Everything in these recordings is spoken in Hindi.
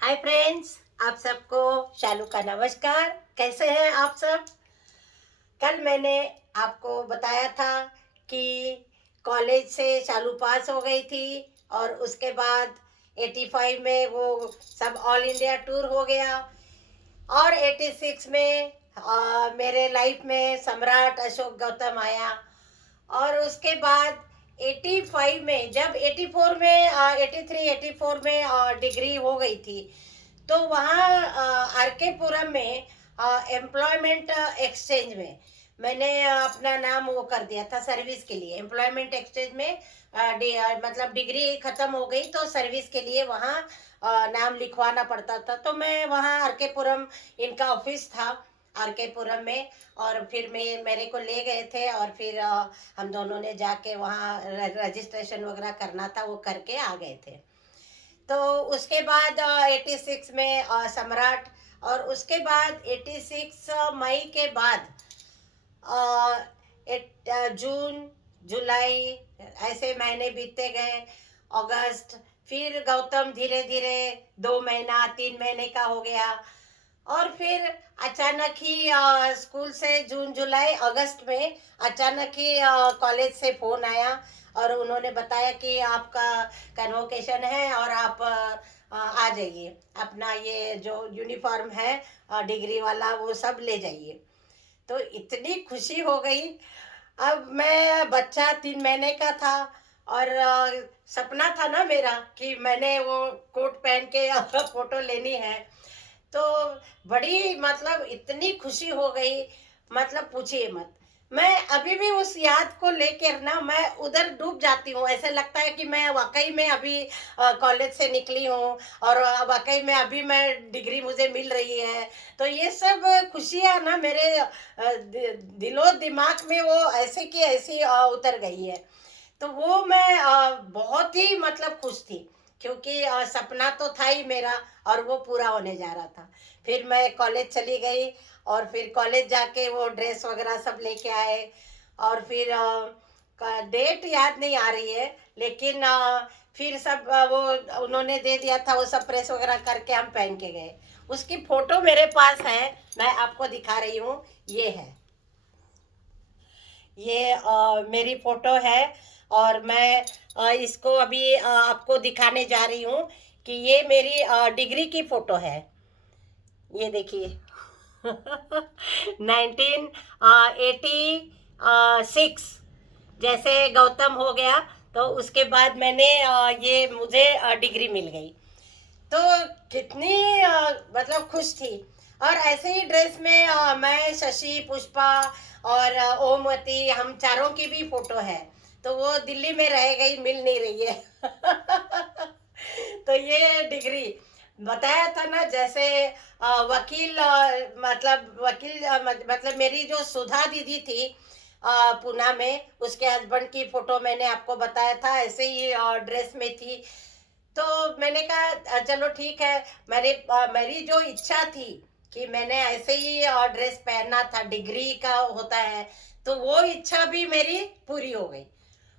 हाय फ्रेंड्स, आप सबको शालू का नमस्कार। कैसे हैं आप सब? कल मैंने आपको बताया था कि कॉलेज से शालू पास हो गई थी और उसके बाद 85 में वो सब ऑल इंडिया टूर हो गया और 86 में मेरे लाइफ में सम्राट अशोक गौतम आया। और उसके बाद 85 में जब 84 में 83 84 में डिग्री हो गई थी, तो वहाँ आर के पुरम में एम्प्लॉयमेंट एक्सचेंज में मैंने अपना नाम वो कर दिया था सर्विस के लिए। एम्प्लॉयमेंट एक्सचेंज में मतलब डिग्री ख़त्म हो गई तो सर्विस के लिए वहाँ नाम लिखवाना पड़ता था। तो मैं वहाँ आर के पुरम, इनका ऑफिस था आर के पुरम में, और फिर मेरे को ले गए थे और फिर हम दोनों ने जाके वहाँ रजिस्ट्रेशन वगैरह करना था, वो करके आ गए थे। तो उसके बाद 86 में सम्राट, और उसके बाद 86 मई के बाद जून जुलाई ऐसे महीने बीतते गए। अगस्त, फिर गौतम धीरे धीरे 2 महीना 3 महीने का हो गया। और फिर अचानक ही स्कूल से जून जुलाई अगस्त में अचानक ही कॉलेज से फ़ोन आया और उन्होंने बताया कि आपका कन्वोकेशन है और आप आ जाइए, अपना ये जो यूनिफॉर्म है डिग्री वाला वो सब ले जाइए। तो इतनी खुशी हो गई। अब मैं बच्चा 3 महीने का था और सपना था ना मेरा कि मैंने वो कोट पहन के फोटो लेनी है। तो बड़ी मतलब इतनी खुशी हो गई, मतलब पूछिए मत। मैं अभी भी उस याद को लेकर ना मैं उधर डूब जाती हूँ। ऐसे लगता है कि मैं वाकई में अभी कॉलेज से निकली हूँ और वाकई में अभी मैं डिग्री मुझे मिल रही है। तो ये सब खुशियाँ ना मेरे दिलो दिमाग में वो ऐसे की ऐसी उतर गई है। तो वो मैं बहुत ही मतलब खुश थी, क्योंकि सपना तो था ही मेरा और वो पूरा होने जा रहा था। फिर मैं कॉलेज चली गई और फिर कॉलेज जाके वो ड्रेस वगैरह सब लेके आए। और फिर डेट याद नहीं आ रही है, लेकिन फिर सब वो उन्होंने दे दिया था, वो सब प्रेस वगैरह करके हम पहन के गए। उसकी फोटो मेरे पास है, मैं आपको दिखा रही हूँ। ये है, ये मेरी फोटो है और मैं इसको अभी आपको दिखाने जा रही हूँ कि ये मेरी डिग्री की फोटो है। ये देखिए 1986 जैसे गौतम हो गया तो उसके बाद मैंने ये मुझे डिग्री मिल गई। तो कितनी मतलब खुश थी। और ऐसे ही ड्रेस में मैं, शशि, पुष्पा और ओमवती, हम चारों की भी फोटो है। तो वो दिल्ली में रह गई, मिल नहीं रही है। तो ये डिग्री बताया था ना, जैसे वकील मतलब वकील मतलब मेरी जो सुधा दीदी थी पूना में, उसके हस्बैंड की फोटो मैंने आपको बताया था, ऐसे ही ड्रेस में थी। तो मैंने कहा चलो ठीक है। मेरी जो इच्छा थी कि मैंने ऐसे ही ड्रेस पहनना था, डिग्री का होता है, तो वो इच्छा भी मेरी पूरी हो गई।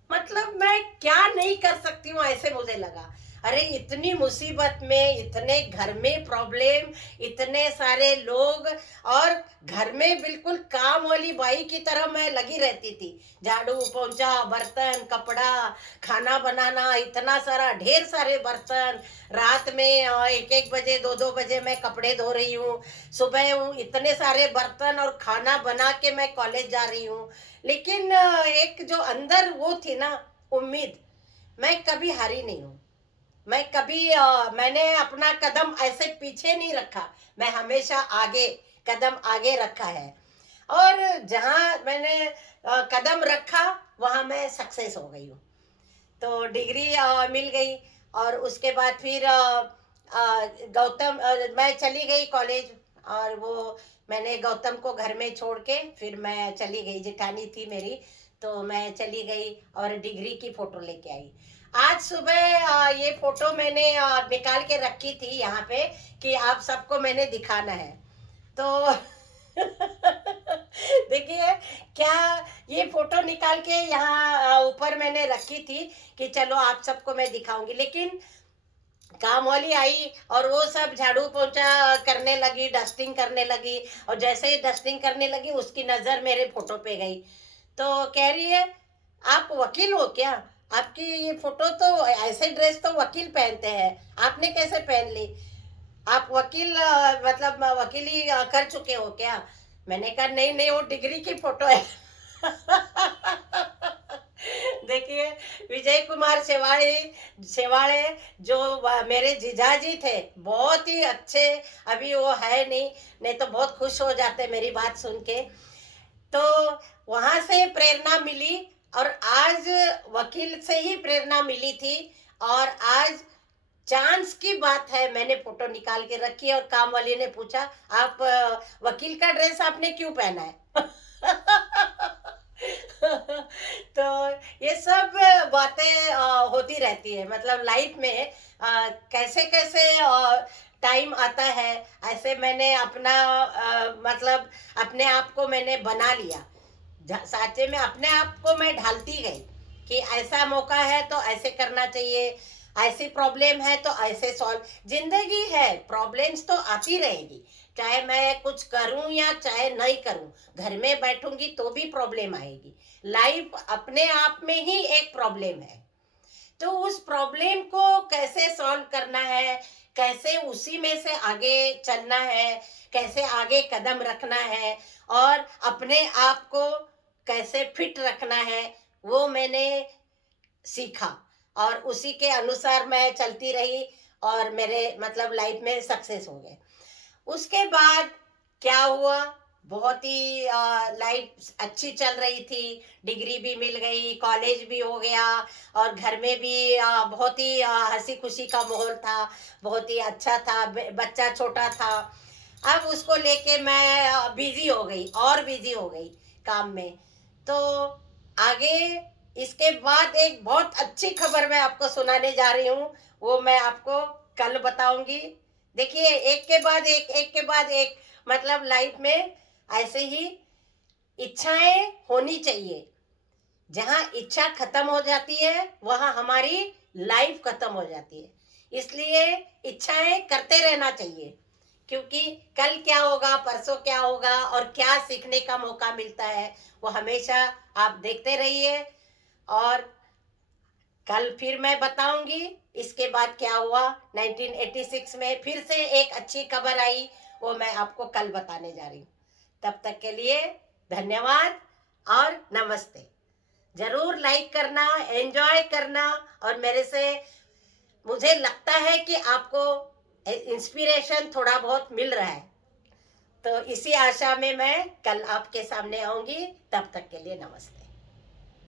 मतलब मैं क्या नहीं कर सकती हूँ, ऐसे मुझे लगा। अरे इतनी मुसीबत में, इतने घर में प्रॉब्लम, इतने सारे लोग, और घर में बिल्कुल काम वाली बाई की तरह मैं लगी रहती थी। झाड़ू पोंछा, बर्तन, कपड़ा, खाना बनाना, इतना सारा, ढेर सारे बर्तन। रात में 1 1 बजे 2 2 बजे मैं कपड़े धो रही हूँ। सुबह हूँ, इतने सारे बर्तन और खाना बना के मैं कॉलेज जा रही हूँ। लेकिन एक जो अंदर वो थी ना उम्मीद, मैं कभी हारी नहीं हूँ। मैं कभी मैंने अपना कदम ऐसे पीछे नहीं रखा, मैं हमेशा आगे, कदम आगे रखा है। और जहाँ मैंने कदम रखा वहाँ मैं सक्सेस हो गई हूँ। तो डिग्री मिल गई। और उसके बाद फिर गौतम मैं चली गई कॉलेज। और वो मैंने गौतम को घर में छोड़ के फिर मैं चली गई, जेठानी थी मेरी, तो मैं चली गई और डिग्री की फोटो लेके आई। आज सुबह ये फोटो मैंने निकाल के रखी थी यहाँ पे कि आप सबको मैंने दिखाना है। तो देखिए क्या, ये फोटो निकाल के यहाँ ऊपर मैंने रखी थी कि चलो आप सबको मैं दिखाऊंगी। लेकिन काम वाली आई और वो सब झाड़ू पोंछा करने लगी, डस्टिंग करने लगी, और जैसे ही डस्टिंग करने लगी उसकी नज़र मेरे फोटो पे गई। तो कह रही है, आप वकील हो क्या? आपकी ये फोटो तो, ऐसे ड्रेस तो वकील पहनते हैं, आपने कैसे पहन ली? आप वकील मतलब वकीली कर चुके हो क्या? मैंने कहा नहीं नहीं, वो डिग्री की फोटो है। देखिए, विजय कुमार शेवाड़ी शेवाड़े जो मेरे जीजाजी थे, बहुत ही अच्छे। अभी वो है नहीं, नहीं तो बहुत खुश हो जाते मेरी बात सुन के। तो वहां से प्रेरणा मिली, और आज वकील से ही प्रेरणा मिली थी। और आज चांस की बात है, मैंने फोटो निकाल के रखी और काम वाली ने पूछा, आप वकील का ड्रेस आपने क्यों पहना है? तो ये सब बातें होती रहती है, मतलब लाइफ में कैसे कैसे टाइम आता है। ऐसे मैंने अपना मतलब अपने आप को मैंने बना लिया। साचे में अपने आप को मैं ढालती गई कि ऐसा मौका है तो ऐसे करना चाहिए, ऐसी प्रॉब्लम है तो ऐसे सॉल्व। जिंदगी है, प्रॉब्लम्स तो आती रहेगी, चाहे मैं कुछ करूं या चाहे नहीं करूं। घर में बैठूंगी तो भी प्रॉब्लम आएगी। लाइफ अपने आप में ही एक प्रॉब्लम है। तो उस प्रॉब्लम को कैसे सॉल्व करना है, कैसे उसी में से आगे चलना है, कैसे आगे कदम रखना है, और अपने आप को कैसे फिट रखना है, वो मैंने सीखा। और उसी के अनुसार मैं चलती रही, और मेरे मतलब लाइफ में सक्सेस हो गए। उसके बाद क्या हुआ, बहुत ही लाइफ अच्छी चल रही थी। डिग्री भी मिल गई, कॉलेज भी हो गया, और घर में भी बहुत ही हंसी खुशी का माहौल था, बहुत ही अच्छा था। बच्चा छोटा था। अब उसको लेके मैं बिजी हो गई, और बिजी हो गई काम में। तो आगे इसके बाद एक बहुत अच्छी खबर मैं आपको सुनाने जा रही हूँ, वो मैं आपको कल बताऊंगी। देखिए, एक के बाद एक के बाद एक, मतलब लाइफ में ऐसे ही इच्छाएं होनी चाहिए। जहाँ इच्छा खत्म हो जाती है वहाँ हमारी लाइफ खत्म हो जाती है। इसलिए इच्छाएं करते रहना चाहिए, क्योंकि कल क्या होगा, परसों क्या होगा, और क्या सीखने का मौका मिलता है, वो हमेशा आप देखते रहिए। और कल फिर मैं बताऊंगी इसके बाद क्या हुआ। 1986 में फिर से एक अच्छी खबर आई, वो मैं आपको कल बताने जा रही हूँ। तब तक के लिए धन्यवाद और नमस्ते। जरूर लाइक करना, एंजॉय करना, और मेरे से मुझे लगता है कि आपको इंस्पिरेशन थोड़ा बहुत मिल रहा है। तो इसी आशा में मैं कल आपके सामने आऊंगी। तब तक के लिए नमस्ते।